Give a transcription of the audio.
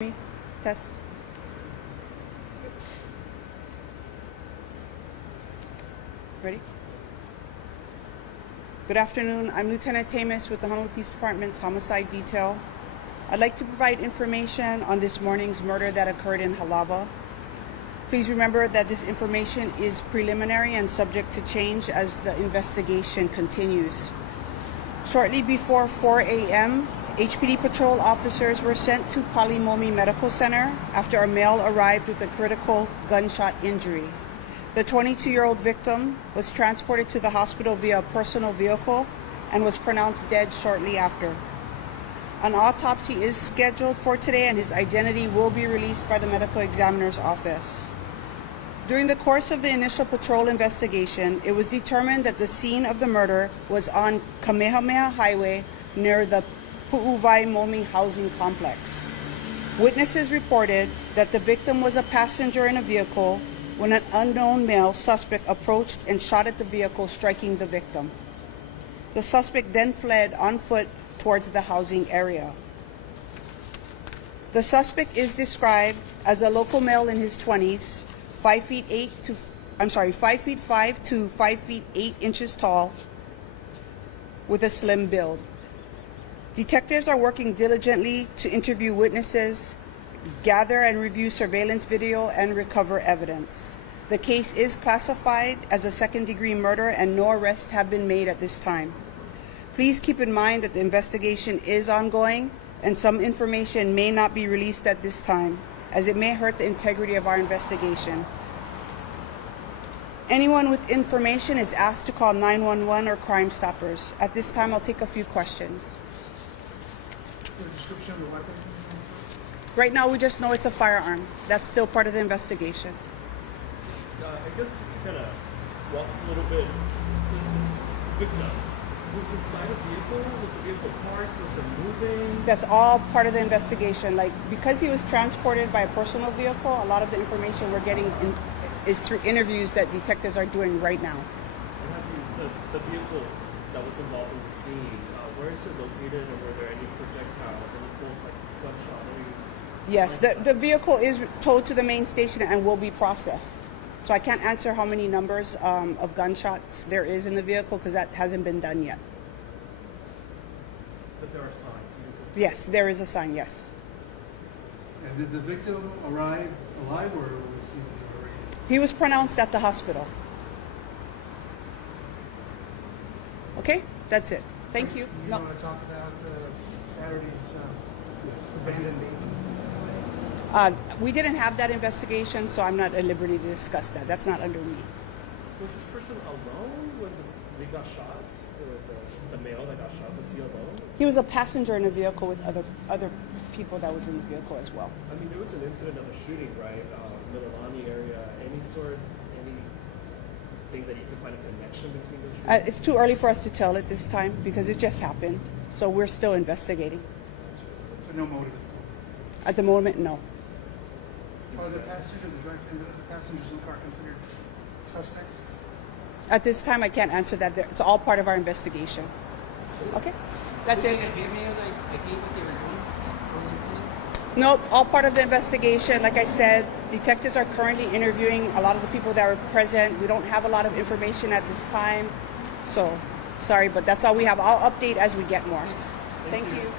Me? Test. Ready? Good afternoon. I'm Lieutenant Tamis with the Honolulu Police Department's Homicide Detail. I'd like to provide information on this morning's murder that occurred in Halawa. Please remember that this information is preliminary and subject to change as the investigation continues. Shortly before 4 a.m., HPD patrol officers were sent to Palimomi Medical Center after a male arrived with a critical gunshot injury. The 22-year-old victim was transported to the hospital via a personal vehicle and was pronounced dead shortly after. An autopsy is scheduled for today and his identity will be released by the medical examiner's office. During the course of the initial patrol investigation, it was determined that the scene of the murder was on Kamehameha Highway near the Pu'uwai-Momi housing complex. Witnesses reported that the victim was a passenger in a vehicle when an unknown male suspect approached and shot at the vehicle, striking the victim. The suspect then fled on foot towards the housing area. The suspect is described as a local male in his 20s, 5 feet 5 to 5 feet 8 inches tall, with a slim build. Detectives are working diligently to interview witnesses, gather and review surveillance video, and recover evidence. The case is classified as a second-degree murder and no arrests have been made at this time. Please keep in mind that the investigation is ongoing and some information may not be released at this time, as it may hurt the integrity of our investigation. Anyone with information is asked to call 911 or Crime Stoppers. At this time, I'll take a few questions. The description of the weapon? Right now, we just know it's a firearm. That's still part of the investigation. I guess just to kind of walk us a little bit. The victim was inside a vehicle. Was the vehicle parked? Was it moving? That's all part of the investigation. Like, because he was transported by a personal vehicle, a lot of the information we're getting is through interviews that detectives are doing right now. And have you, the vehicle that was involved in the scene, where is it located, and were there any projectiles, any cold gunshot? Yes, the vehicle is towed to the main station and will be processed. So I can't answer how many numbers of gunshots there is in the vehicle because that hasn't been done yet. But there are signs. Yes, there is a sign, yes. And did the victim arrive alive or was he already? He was pronounced at the hospital. Okay, that's it. Thank you. You want to talk about Saturday's abandoned baby? We didn't have that investigation, so I'm not at liberty to discuss that. That's not under me. Was this person alone when they got shot? The male that got shot, was he alone? He was a passenger in a vehicle with other people that was in the vehicle as well. I mean, there was an incident of a shooting, right? Mililani area. Anything that you could find a connection between those shootings? It's too early for us to tell at this time because it just happened. So we're still investigating. So no motive? At the moment, no. Are the passengers in the car considered suspects? At this time, I can't answer that. It's all part of our investigation. Okay? That's it. Nope, all part of the investigation. Like I said, detectives are currently interviewing a lot of the people that were present. We don't have a lot of information at this time. So, sorry, but that's all we have. I'll update as we get more. Thank you.